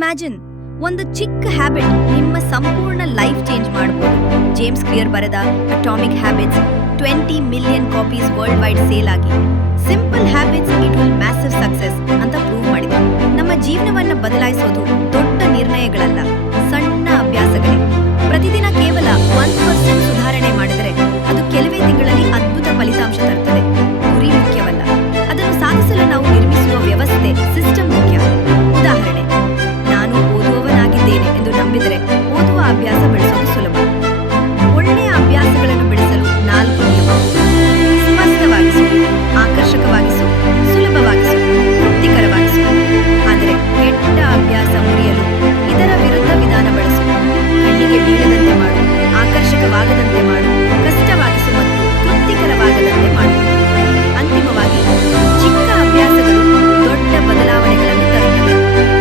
Imagine, ಒಂದು ಚಿಕ್ಕ habit ನಿಮ್ಮ ಸಂಪೂರ್ಣ ಲೈಫ್ ಚೇಂಜ್ ಮಾಡಬಹುದು. ಜೇಮ್ಸ್ ಕ್ಲಿಯರ್ ಬರೆದ atomic habits 20 million copies world wide sale ಆಗಿ simple habits it will massive success ಅಂತ ಪ್ರೂವ್ ಮಾಡಿದೆ. ನಮ್ಮ ಜೀವನವನ್ನ ಬದಲಾಯಿಸೋದು